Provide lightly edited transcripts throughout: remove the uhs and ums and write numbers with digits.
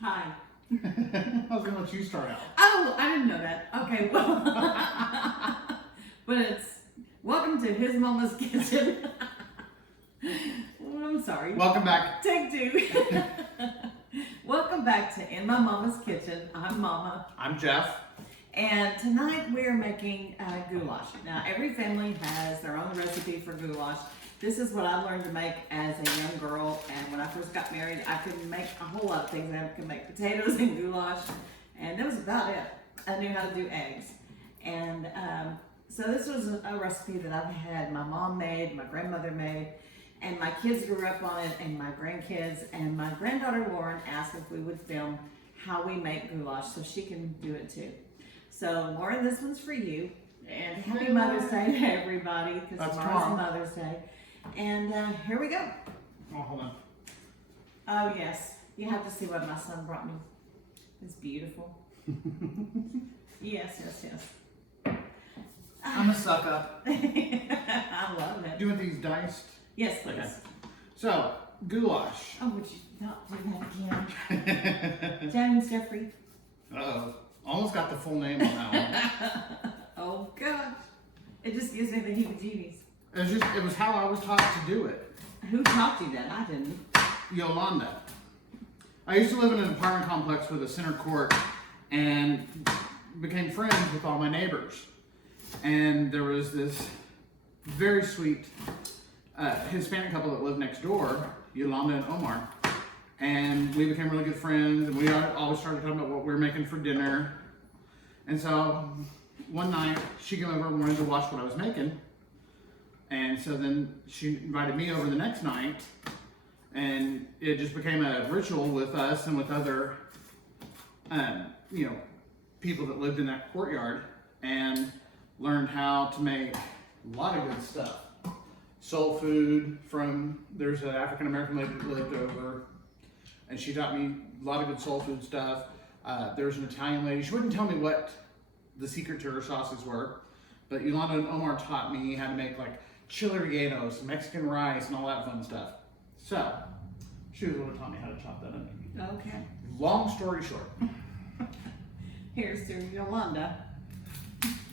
Hi. I was going to let you start out. Oh, I didn't know that. Okay, well. But it's welcome to his mama's kitchen. I'm sorry. Welcome back. Take two. Welcome back to In My Mama's Kitchen. I'm Mama. I'm Jeff. And tonight we're making goulash. Now, every family has their own recipe for goulash. This is what I learned to make as a young girl, and when I first got married, I couldn't make a whole lot of things. I could make potatoes and goulash, and that was about it. I knew how to do eggs. And so this was a recipe that I've had my mom made, my grandmother made, and my kids grew up on it, and my grandkids, and my granddaughter Lauren asked if we would film how we make goulash so she can do it too. So Lauren, this one's for you, and happy Mother's Day to everybody, because tomorrow's Mother's Day. And here we go. Oh, hold on. Oh yes, you have to see what my son brought me. It's beautiful. Yes. I'm a suck up. I love it. Do you want these diced? Yes, please. Okay. So, goulash. Oh, would you not do that again? James Jeffrey. Uh-oh. Almost got the full name on that one. Oh gosh. It just gives me the heebie-jeebies. It was how I was taught to do it. Who taught you that? I didn't. Yolanda. I used to live in an apartment complex with a center court and became friends with all my neighbors. And there was this very sweet Hispanic couple that lived next door, Yolanda and Omar. And we became really good friends, and we always started talking about what we were making for dinner. And so one night she came over and wanted to watch what I was making. And so then she invited me over the next night, and it just became a ritual with us and with other, people that lived in that courtyard, and learned how to make a lot of good stuff. Soul food there's an African American lady that lived over, and she taught me a lot of good soul food stuff. There's an Italian lady. She wouldn't tell me what the secret to her sauces were, but Yolanda and Omar taught me how to make like chili rellenos, Mexican rice, and all that fun stuff. So, she was the one who taught me how to chop that onion. Okay. Long story short. Here's to Yolanda.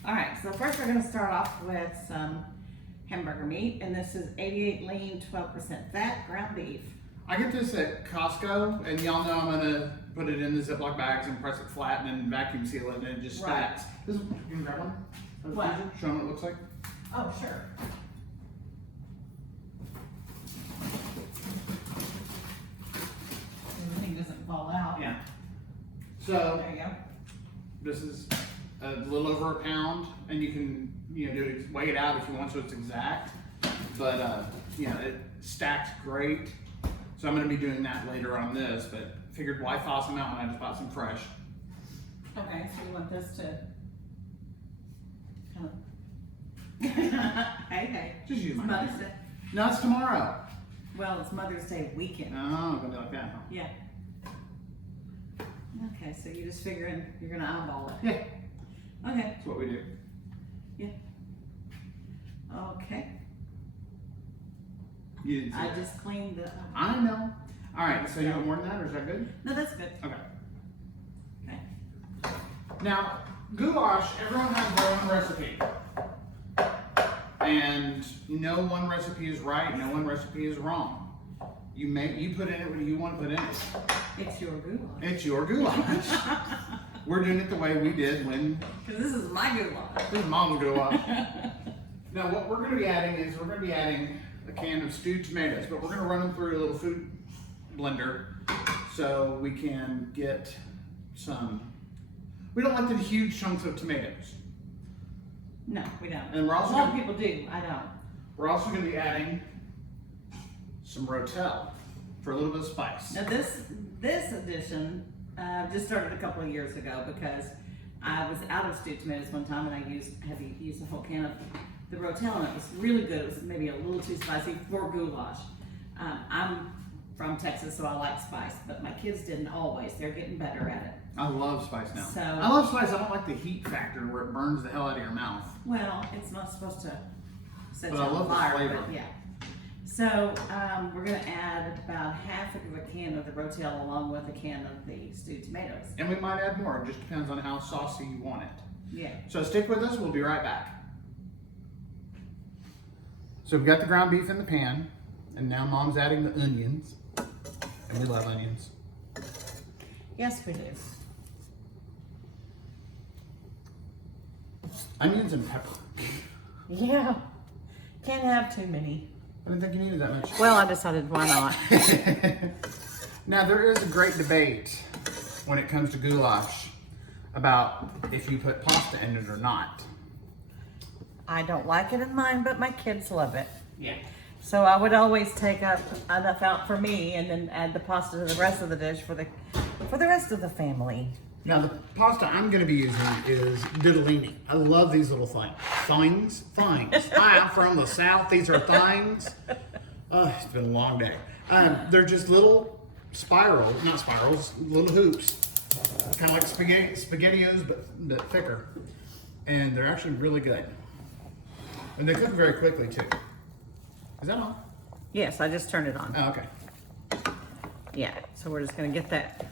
All right, so first we're gonna start off with some hamburger meat, and this is 88 lean, 12% fat, ground beef. I get this at Costco, and y'all know I'm gonna put it in the Ziploc bags and press it flat and then vacuum seal it, and it just stacks. You can grab one? What? Show them what it looks like. Oh, sure. Everything doesn't fall out. Yeah. So, There you go. this is a little over a pound, and you can weigh it out if you want so it's exact. But it stacks great. So I'm going to be doing that later on this, but figured why toss them out when I just bought some fresh. Okay, so you want this to kind of hey. Just use my Mother's hand. Day. No, it's tomorrow. Well, it's Mother's Day weekend. Oh, gonna be like that, huh? Yeah. Okay, so you're just figuring you're gonna eyeball it. Yeah, Okay. that's what we do. Yeah. Okay. You didn't see I that. just cleaned the. I know. All right, so you want more than that, or is that good? No, that's good. Okay. Okay. Now, goulash, everyone has their own recipe. And no one recipe is right, no one recipe is wrong. You put in it what you want to put in it. It's your goulash. It's your goulash. We're doing it the way we did when Because this is my goulash. this is Mom's goulash. Now what we're going to be adding is a can of stewed tomatoes, but we're going to run them through a little food blender so we can get some. We don't like the huge chunks of tomatoes. No, we don't. And we're A also lot of gonna, people do. I don't. we're also going to be adding some rotel for a little bit of spice. Now this edition just started a couple of years ago because I was out of stewed tomatoes one time and I had to use a whole can of the rotel, and it was really good. It was maybe a little too spicy for goulash. I'm from Texas, so I like spice, but my kids didn't always. They're getting better at it. I love spice now. So- I love spice. I don't like the heat factor where it burns the hell out of your mouth. Well, it's not supposed to set But you I on love the fire, flavor. but yeah. So we're gonna add about half of the can of the rotel along with a can of the stewed tomatoes. And we might add more, it just depends on how saucy you want it. Yeah. So stick with us, we'll be right back. So we've got the ground beef in the pan, and now Mom's adding the onions. And we love onions. Yes, we do. Onions and pepper. Yeah. Can't have too many. I didn't think you needed that much. Well, I decided why not. Now there is a great debate when it comes to goulash about if you put pasta in it or not. I don't like it in mine, but my kids love it. Yeah. So I would always take up enough out for me and then add the pasta to the rest of the dish for the rest of the family. Now the pasta I'm going to be using is ditalini. I love these little things. Hi, I'm from the South. These are things. It's been a long day. They're just little not spirals, little hoops. Kind of like SpaghettiOs, but thicker. And they're actually really good. And they cook very quickly too. Is that on? Yes, I just turned it on. Oh, okay. Yeah, so we're just gonna get that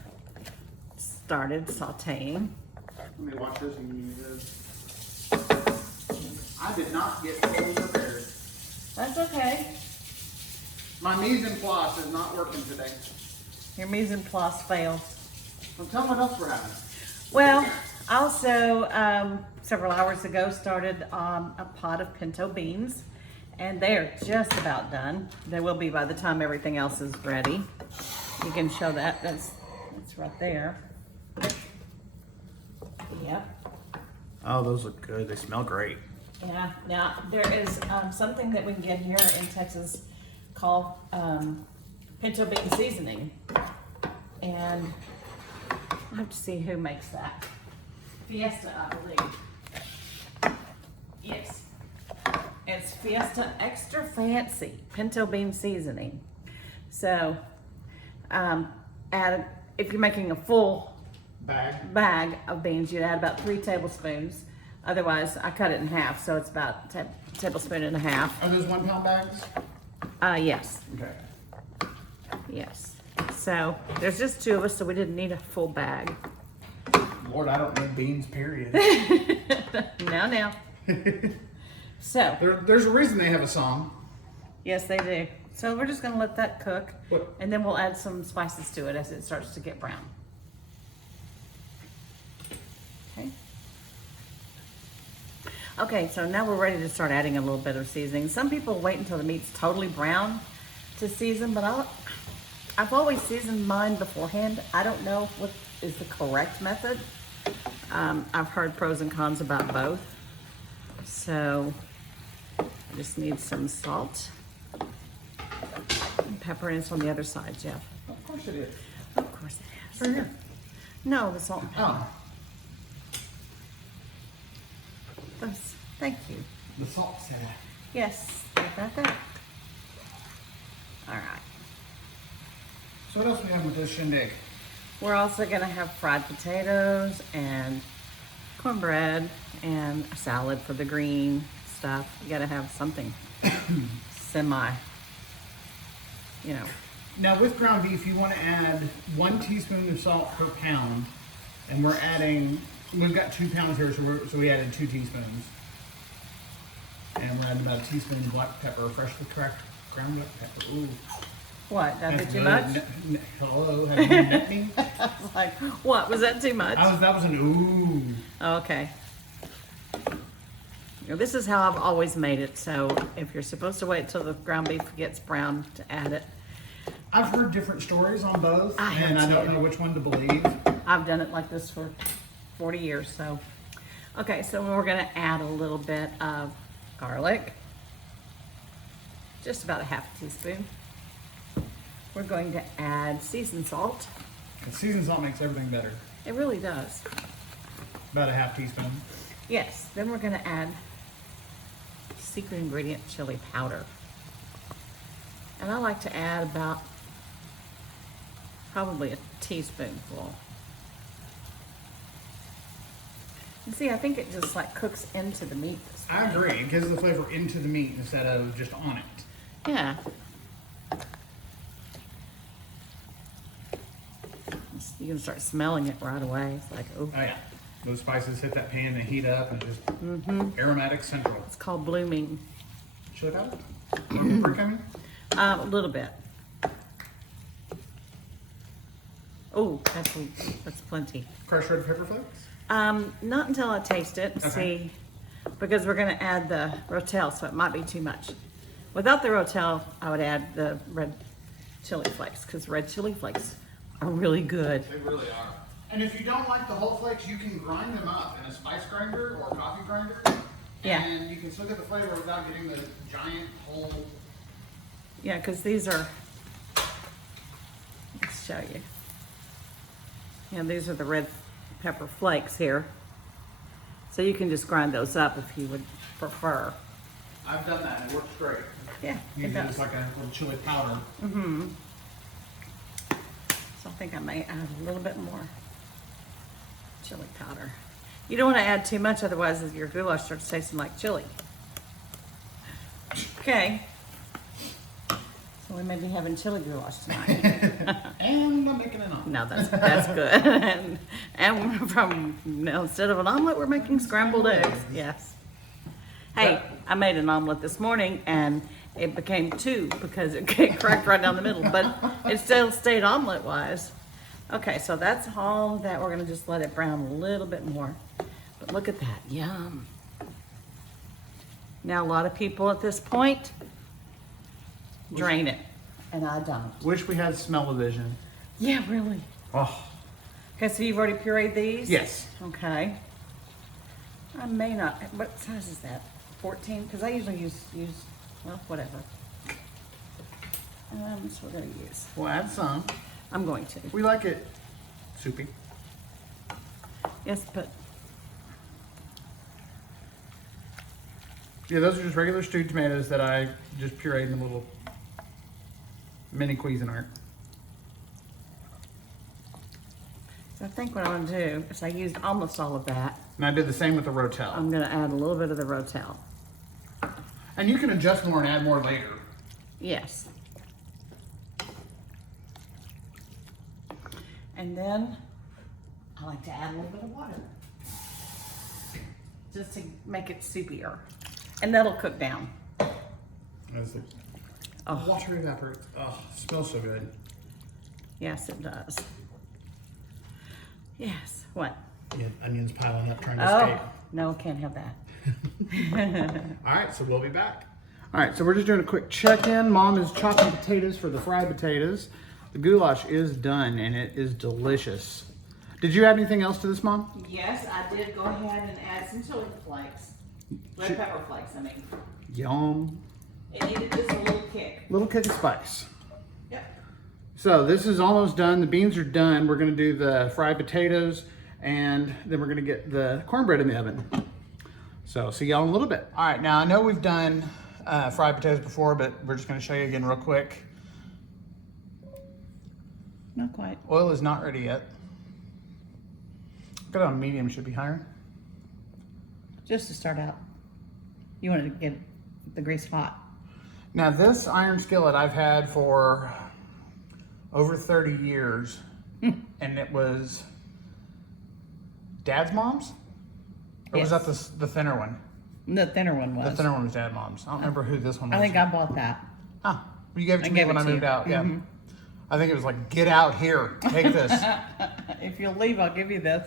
started sauteing. Let me watch this and use this. I did not get fully prepared. That's okay. My mise en place is not working today. Your mise en place failed. Well, tell me what else we're having. Well, also, several hours ago started a pot of pinto beans, and they are just about done. They will be by the time everything else is ready. You can show that, that's right there. Yep. Oh, those look good. They smell great. Yeah, now there is something that we can get here in Texas called pinto bean seasoning. And I have to see who makes that. Fiesta, I believe. Yes. It's Fiesta Extra Fancy Pinto Bean Seasoning. So, if you're making a full bag of beans, you'd add about 3 tablespoons. Otherwise, I cut it in half, so it's about a tablespoon and a half. Are those 1 pound bags? Yes. Okay. Yes. So, there's just 2 of us, so we didn't need a full bag. Lord, I don't need beans, period. Now. So. There's a reason they have a song. Yes, they do. So we're just gonna let that cook, What? and then we'll add some spices to it as it starts to get brown. Okay. Okay, so now we're ready to start adding a little bit of seasoning. Some people wait until the meat's totally brown to season, but I've always seasoned mine beforehand. I don't know what is the correct method. I've heard pros and cons about both. So I just need some salt and pepper, and it's on the other side, Jeff. Of course it is. Of course it is. Right here. No, the salt and pepper. Oh, Thank you. the salt set. Yes, I got that. All right. So what else we have with this shindig? We're also gonna have fried potatoes and cornbread and a salad for the green stuff. You gotta have something semi, you know. Now with ground beef, you want to add 1 teaspoon of salt per pound, and we've got 2 pounds here, so we added 2 teaspoons. And we're adding about a teaspoon of black pepper, freshly cracked ground up pepper. Ooh. What, that That's bit too good. much? Hello, have you met me? I was like, what, was that too much? That was an ooh. Oh, okay. Now, this is how I've always made it, so if you're supposed to wait till the ground beef gets brown to add it. I've heard different stories on both, I have and I don't too. know which one to believe. I've done it like this for 40 years, so. Okay, so we're gonna add a little bit of garlic. Just about a half a teaspoon. We're going to add seasoned salt. And seasoned salt makes everything better. It really does. About a half teaspoon. Yes, then we're gonna add secret ingredient chili powder. And I like to add about probably a teaspoonful. And see, I think it just like cooks into the meat this way. I agree. It gives the flavor into the meat instead of just on it. Yeah. You can start smelling it right away. It's like, oh, Oh yeah. Those spices hit that pan and heat up and just aromatic central. it's called blooming. Chili powder? Brick onion? A little bit. Oh, that's plenty. Crushed red pepper flakes? Not until I taste it and see, because we're gonna add the rotel, so it might be too much. Without the rotel, I would add the red chili flakes, because red chili flakes are really good. They really are. And if you don't like the whole flakes, you can grind them up in a spice grinder or a coffee grinder. Yeah. And you can still get the flavor without getting the giant whole. Yeah, because these are, let's show you. Yeah, these are the red pepper flakes here. So you can just grind those up if you would prefer. I've done that. It works great. Yeah, You it use it does. as like a little chili powder. So I think I may add a little bit more chili powder. You don't want to add too much, otherwise your goulash starts tasting like chili. Okay. So we may be having chili goulash tonight. And I'm making an omelet. No, that's good. and from no, instead of an omelet, we're making scrambled eggs. Yes. Hey, I made an omelet this morning and it became two because it cracked right down the middle, but it still stayed omelet wise. Okay, so that's all of that. We're gonna just let it brown a little bit more. But look at that, yum. Now a lot of people at this point drain it, and I don't. Wish we had smell-o-vision. Yeah, really. Oh. Okay, so you've already pureed these? Yes. Okay. I may not, what size is that? 14? Because I usually use, well, whatever. So we're gonna use. We'll add some. I'm going to. We like it soupy. Yes, but Yeah, those are just regular stewed tomatoes that I just pureed in a little mini Cuisinart. I think what I'm gonna do is I used almost all of that. And I did the same with the rotel. I'm gonna add a little bit of the rotel. And you can adjust more and add more later. Yes. And then I like to add a little bit of water. Just to make it soupier. And that'll cook down. As the Oh. water evaporates. Oh, smells so good. Yes, it does. Yes, what? Yeah, onions piling up trying to Oh, escape. no, can't have that. All right, so we'll be back. All right, so we're just doing a quick check-in. Mom is chopping potatoes for the fried potatoes. The goulash is done and it is delicious. Did you add anything else to this, Mom? Yes, I did go ahead and add some chili flakes. Red pepper flakes, I mean. Yum. It needed just a little kick. Little kick of spice. Yep. So this is almost done. The beans are done. We're gonna do the fried potatoes and then we're gonna get the cornbread in the oven. So see y'all in a little bit. All right, now I know we've done fried potatoes before, but we're just gonna show you again real quick. Not quite. Oil is not ready yet. Put it on medium, should be higher. Just to start out. You want to get the grease hot. Now this iron skillet I've had for over 30 years and it was Dad's mom's? Or was Yes. that the thinner one? The thinner one was. The thinner one was Dad's mom's. I don't remember who this one was. I think I bought that. Ah, you gave it to me gave when it I to moved you. out, yeah. I think it was like, get out here, take this. If you'll leave, I'll give you this.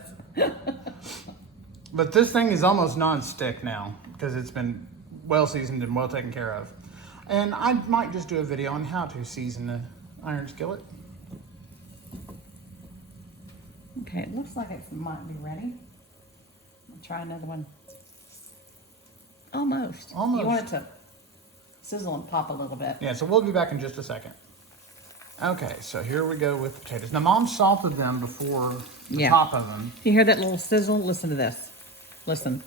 But this thing is almost non-stick now because it's been well seasoned and well taken care of. And I might just do a video on how to season the iron skillet. Okay, it looks like it might be ready. I'll try another one. Almost. Almost. You want it to sizzle and pop a little bit. Yeah, so we'll be back in just a second. Okay, so here we go with the potatoes. Now, Mom salted them before the Yeah. top of them. You hear that little sizzle? Listen to this. Listen.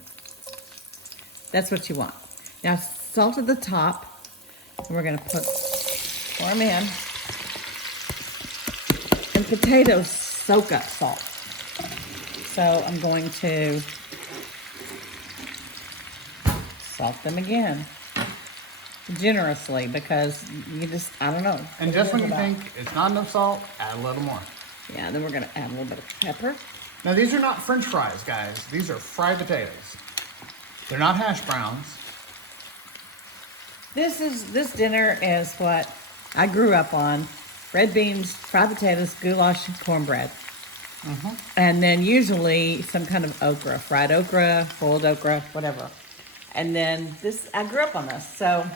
That's what you want. Now, salt at the top. And we're going to pour them in. And potatoes soak up salt. So I'm going to salt them again. Generously, because you just, I don't know. And just when you think it's not enough salt, add a little more. Yeah, then we're gonna add a little bit of pepper. Now these are not French fries, guys. These are fried potatoes. They're not hash browns. This dinner is what I grew up on: red beans, fried potatoes, goulash, and cornbread. And then usually some kind of okra, fried okra, boiled okra, whatever. And then this, I grew up on this, so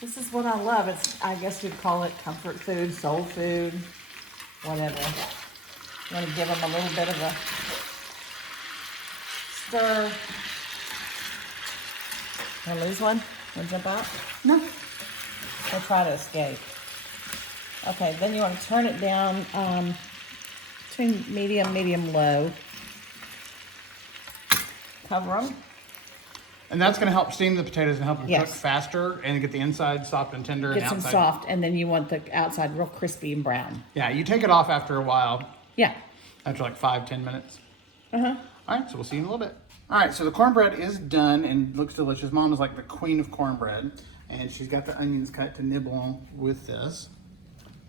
this is what I love. It's, I guess you'd call it comfort food, soul food, whatever. You want to give them a little bit of a stir. Want to lose one? Want to jump out? No. They'll try to escape. Okay, then you want to turn it down between medium, low. Cover them. And that's going to help steam the potatoes and help them cook Yes. faster and get the inside soft and tender Get and some outside. soft, and then you want the outside real crispy and brown. Yeah, you take it off after a while, Yeah. after like 5-10 minutes. Uh-huh. All right, so we'll see you in a little bit. All right, so the cornbread is done and looks delicious. Mom is like the queen of cornbread, and she's got the onions cut to nibble on with this.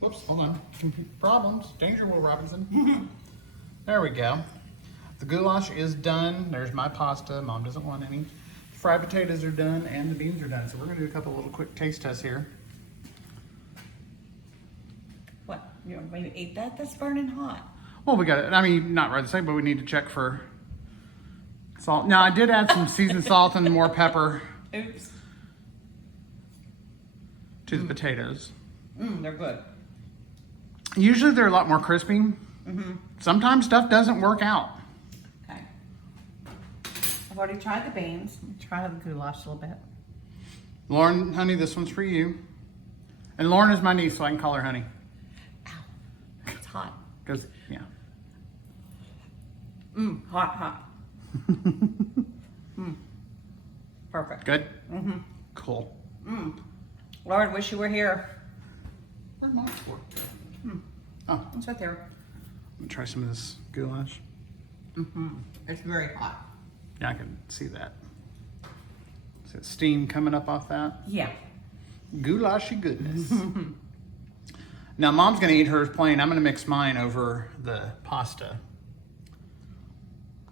Whoops, hold on. Problems. Danger, Will Robinson. There we go. The goulash is done. There's my pasta. Mom doesn't want any. Fried potatoes are done, and the beans are done. So we're gonna do a couple little quick taste tests here. What? You want me to eat that? That's burning hot. Well, we got it. I mean, not right the same, but we need to check for salt. Now, I did add some seasoned salt and more pepper Oops. to the potatoes. They're good. Usually they're a lot more crispy. Sometimes stuff doesn't work out. Okay. I've already tried the beans. Try the goulash a little bit. Lauren, honey, this one's for you. And Lauren is my niece, so I can call her honey. Ow. It's hot. Because, yeah. Hot. Perfect. Good? Cool. Lauren, wish you were here. Where's my fork? Oh, It's right there. I'm gonna try some of this goulash. It's very hot. Yeah, I can see that. See that steam coming up off that? Yeah. Goulashy goodness. Now, Mom's gonna eat hers plain. I'm gonna mix mine over the pasta.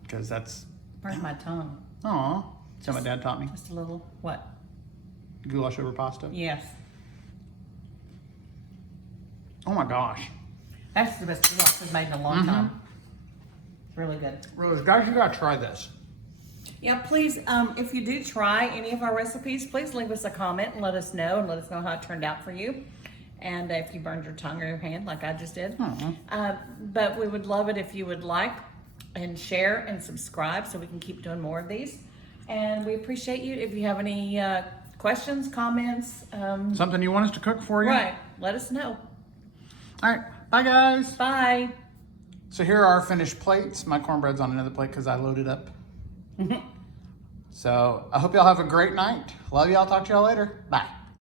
Because that's, Burn my tongue. aw, that's how my dad taught me. Just a little. What? Goulash over pasta. Yes. Oh my gosh. That's the best goulash I've made in a long time. It's really good. Rose, guys, you gotta try this. Yeah, please, if you do try any of our recipes, please leave us a comment and let us know how it turned out for you. And if you burned your tongue or your hand like I just did. But we would love it if you would like and share and subscribe so we can keep doing more of these. And we appreciate you. If you have any questions, comments, Something you want us to cook for you? right, let us know. All right, bye guys. Bye. So here are our finished plates. My cornbread's on another plate because I loaded up. So I hope y'all have a great night. Love y'all. Talk to y'all later. Bye.